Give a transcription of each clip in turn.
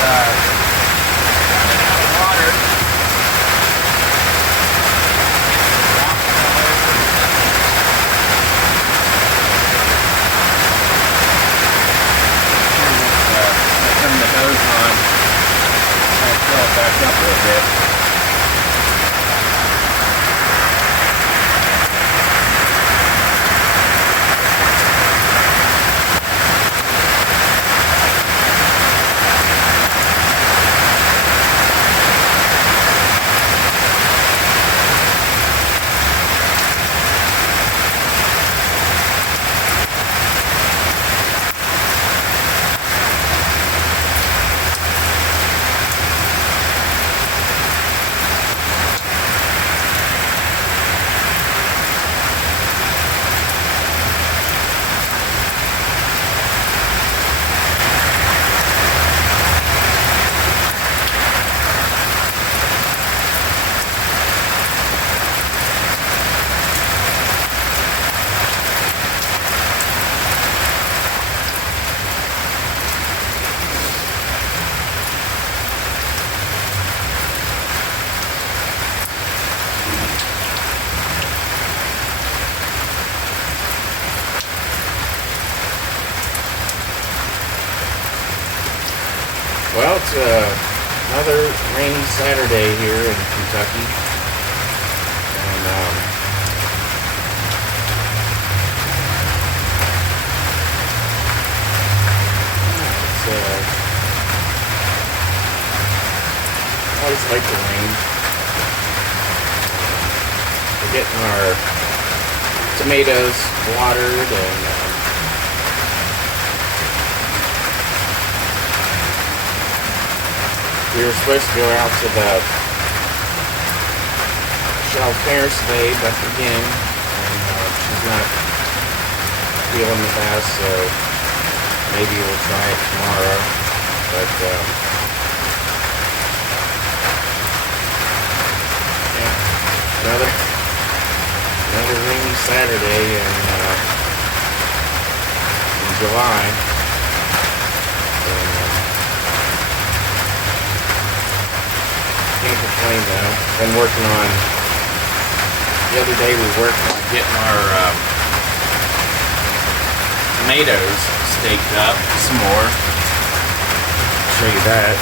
running out of water. Turn the hose on and fill it back up a little bit. Well, it's another rainy Saturday here in Kentucky, and I always like the rain. We're getting our tomatoes watered, and we were supposed to go out to the Shell's parents today, but again, and she's not feeling the best, so maybe we'll try it tomorrow. But yeah, another rainy Saturday in July. Can't complain though. Been working on, the other day we worked on getting our tomatoes staked up some more. Show you that.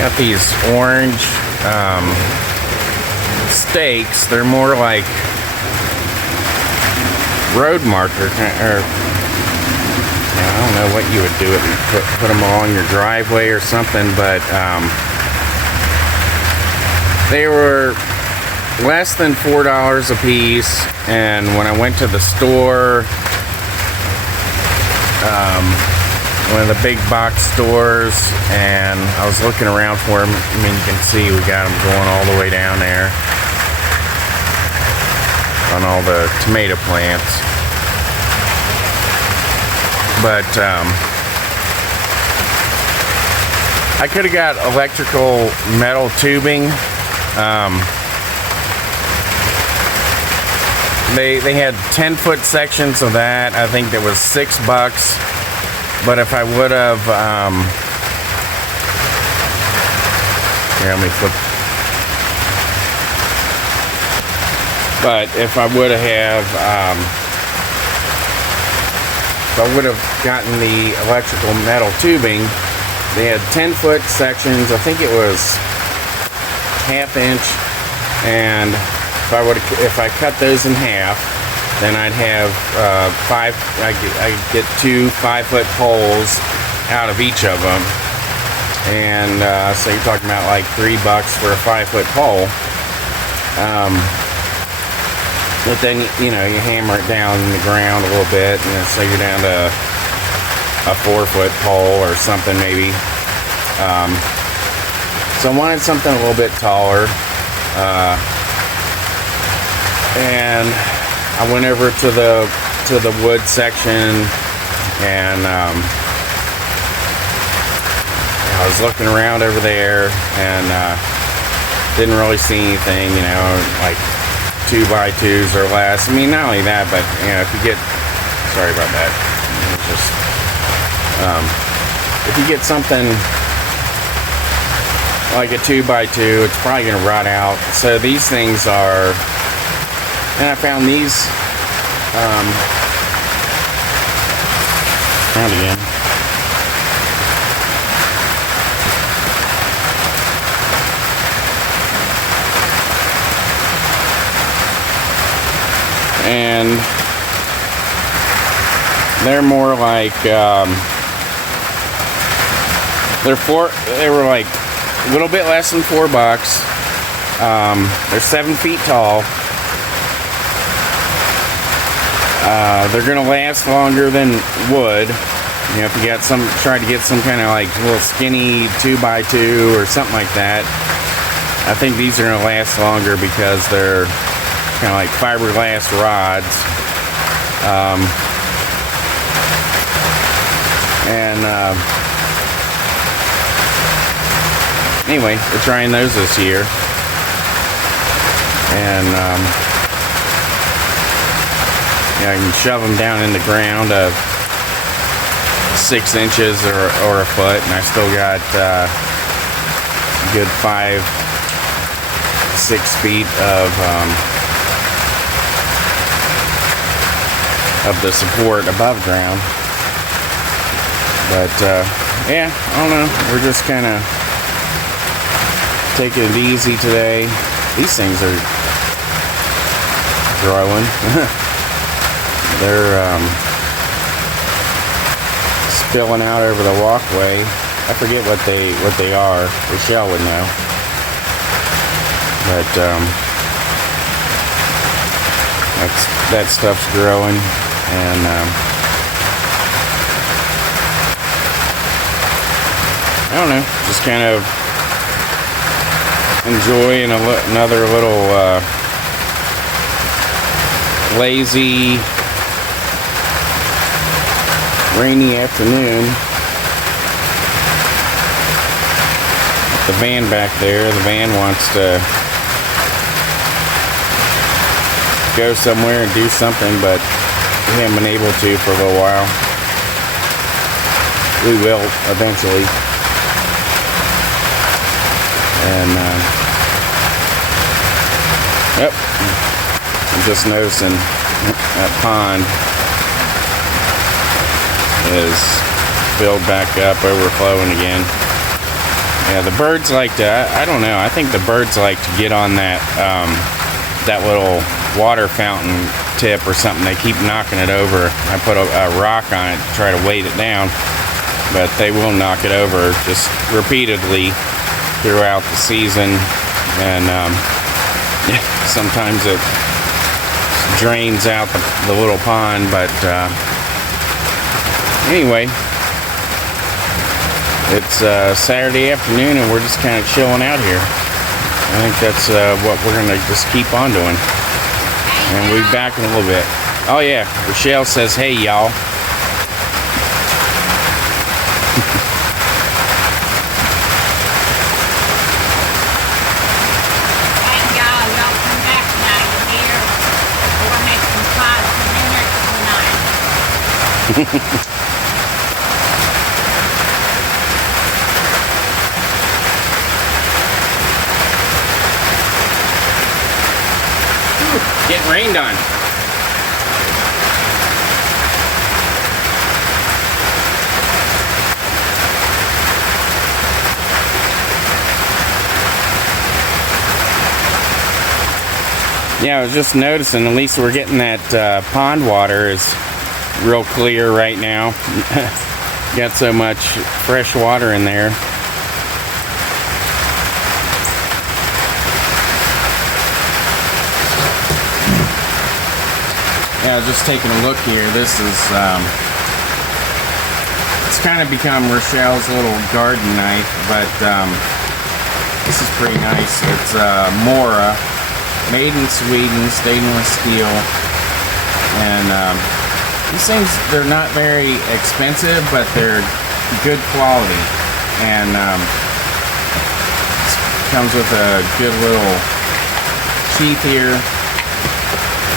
Got these orange stakes. They're more like road marker, or I don't know what you would do it, put them along your driveway or something, but they were less than $4 a piece. And when I went to the store, one of the big box stores, and I was looking around for them, I mean, you can see we got them going all the way down there on all the tomato plants. But I could have got electrical metal tubing. They had 10-foot sections of that. I think that was $6. But if I would have, here, let me flip. But if I would have, gotten the electrical metal tubing, they had 10-foot sections. I think it was ½ inch, and if I cut those in half, then I'd have I'd get 2 5-foot poles out of each of them, and so you're talking about like $3 for a 5-foot pole. But then, you know, you hammer it down in the ground a little bit, and so you're down to a 4-foot pole or something maybe. So I wanted something a little bit taller, and I went over to the wood section, and I was looking around over there, and didn't really see anything, you know, like 2x2s or less. I mean, not only that, but you know, if you get, sorry about that, it's just, if you get something like a 2x2, it's probably going to rot out. So these things are, and I found these, out again. And they're more like, they were like a little bit less than $4. They're 7 feet tall. They're gonna last longer than wood. You know, if you got try to get some kind of like little skinny 2x2 or something like that, I think these are gonna last longer because they're kind of like fiberglass rods. Anyway, we're trying those this year, and yeah, I can shove them down in the ground 6 inches or a foot, and I still got a good 5-6 feet of the support above ground. But yeah, I don't know, we're just kind of taking it easy today. These things are growing. They're spilling out over the walkway. I forget what they are. Rochelle would know. But that stuff's growing, and I don't know, just kind of enjoying another little lazy rainy afternoon. The van back there, the van wants to go somewhere and do something, but we haven't been able to for a little while. We will eventually. And yep, I'm just noticing that pond is filled back up, overflowing again. Yeah, the birds like to, I don't know, I think the birds like to get on that that little water fountain tip or something. They keep knocking it over. I put a rock on it to try to weight it down, but they will knock it over just repeatedly throughout the season. And sometimes it drains out the little pond, but anyway, it's Saturday afternoon and we're just kind of chilling out here. I think that's what we're gonna just keep on doing, and we'll be back in a little bit. Oh yeah, Rochelle says, "Hey y'all." Getting rained on. Yeah, I was just noticing, at least we're getting that pond water is real clear right now. Got so much fresh water in there. Yeah, just taking a look here. This is it's kind of become Rochelle's little garden knife, but this is pretty nice. It's Mora, made in Sweden, stainless steel, and these things, they're not very expensive, but they're good quality, and comes with a good little sheath here.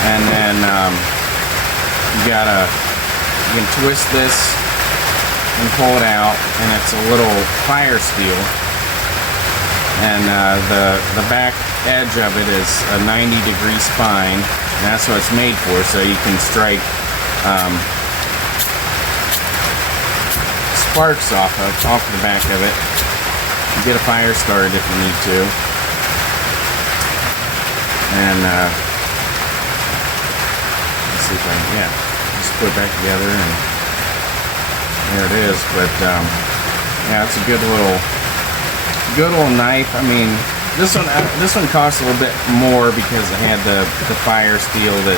and then you can twist this and pull it out, and it's a little fire steel, and the back edge of it is a 90-degree spine, and that's what it's made for, so you can strike sparks off the back of it. You get a fire started if you need to, and let's see if I can, just put it back together, and there it is. But yeah, it's a good little knife. I mean, this one costs a little bit more because it had the fire steel that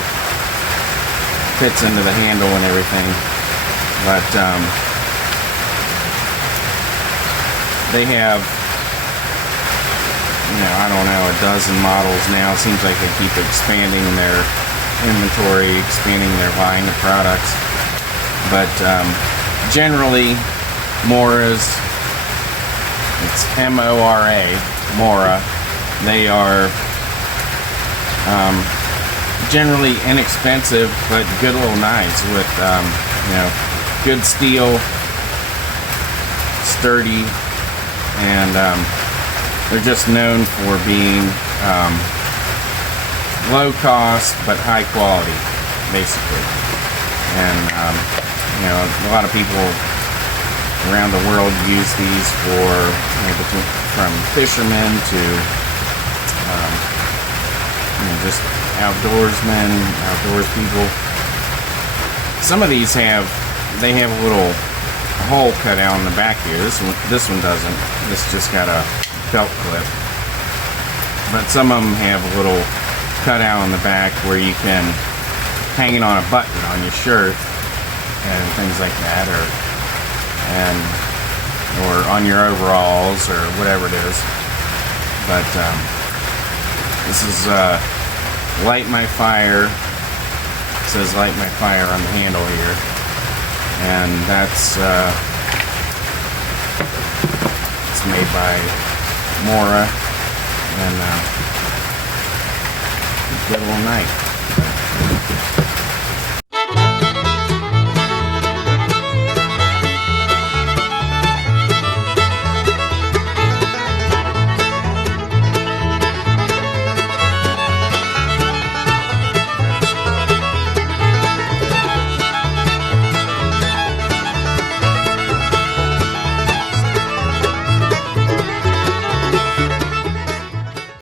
fits into the handle and everything, but they have, I don't know, a dozen models now. It seems like they keep expanding their inventory, expanding their line of products. But generally, Mora's, it's M-O-R-A, Mora. They are generally inexpensive but good little knives with good steel, sturdy, and they're just known for being low cost but high quality, basically. And a lot of people around the world use these for from fishermen to just outdoors people. Some of these have a little hole cut out in the back here. This one doesn't. This just got a belt clip. But some of them have a little cut out on the back where you can hang it on a button on your shirt and things like that, or on your overalls or whatever it is. But this is Light My Fire. It says Light My Fire on the handle here, and that's it's made by Mora, and good little knife.